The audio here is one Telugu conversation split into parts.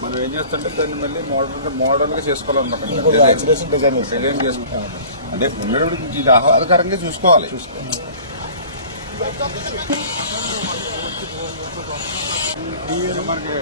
మనం ఏం చేస్తుంటే దాన్ని మళ్ళీ మోడల్ గా చేసుకోవాలన్నమాట. డిజైన్ చేసుకుంటాం అంటే ఉండేటువంటి ఆహ్లాదకరంగా చూసుకోవాలి. మనకి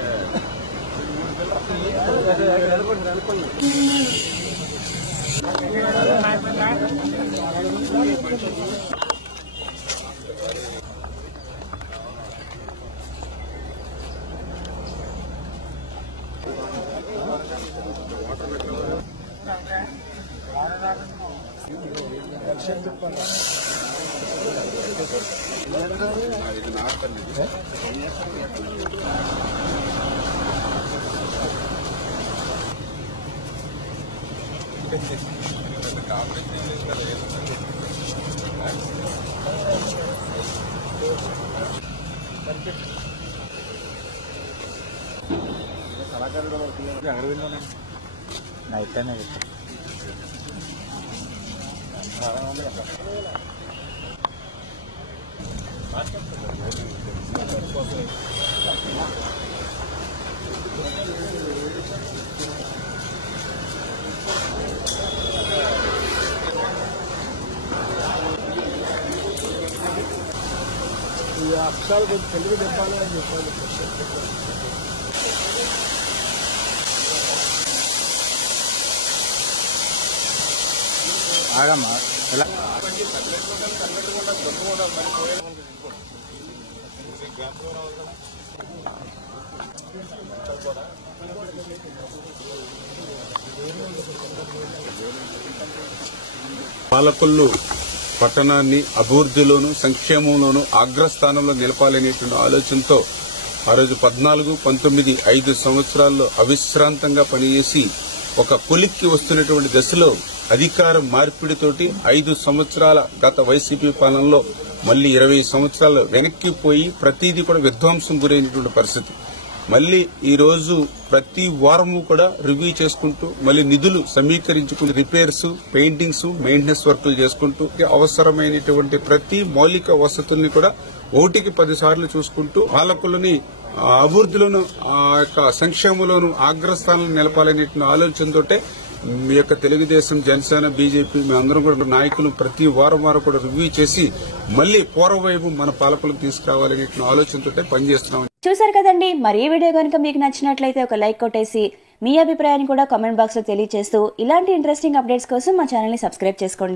నైట్ టైం ఈ అక్షరాలు కొంచెం తెలుగు చెప్పాలి అని చెప్పాలి. ఆగమ్మా ఎలా పాలకులు పట్టణాన్ని అభివృద్ధిలోను సంక్షేమంలోను అగ్రస్థానంలో నిలపాలనేటువంటి ఆలోచనతో ఆ రోజు 14, 19, 5 సంవత్సరాల్లో అవిశ్రాంతంగా పనిచేసి ఒక కొలిక్కి వస్తున్నటువంటి దశలో అధికార మార్పిడితోటి 5 సంవత్సరాల గత వైసీపీ పాలనలో మళ్లీ 20 సంవత్సరాలు వెనక్కిపోయి ప్రతిదీ కూడా విధ్వంసం గురైనటువంటి పరిస్థితి. మళ్లీ ఈ రోజు ప్రతి వారము కూడా రివ్యూ చేసుకుంటూ మళ్లీ నిధులు సమీకరించుకుంటూ రిపేర్స్, పెయింటింగ్స్, మెయింటెనెన్స్ వర్కులు చేసుకుంటూ అవసరమైనటువంటి ప్రతి మౌలిక వసతుల్ని కూడా 1కి 10 సార్లు చూసుకుంటూ పాలకులని అభివృద్ధిలోను ఆ యొక్క సంక్షేమంలోను అగ్రస్థానంలో నిలపాలనే ఆలోచనతోటే మీ యొక్క తెలుగుదేశం, జనసేన, బీజేపీ మేమందరం కూడా నాయకులు ప్రతి వారం కూడా రివ్యూ చేసి మళ్లీ పూర్వవైపు మన పాలకులకు తీసుకురావాలనే ఆలోచనతోటే పనిచేస్తున్నాం. చూసారు కదండి. మరి ఈ వీడియో కనుక మీకు నచ్చినట్లయితే ఒక లైక్ కొట్టేసి మీ అభిప్రాయాన్ని కూడా కామెంట్ బాక్స్ లో తెలియజేస్తూ ఇలాంటి ఇంట్రెస్టింగ్ అప్డేట్స్ కోసం మా ఛానల్ ని సబ్స్క్రైబ్ చేసుకోండి.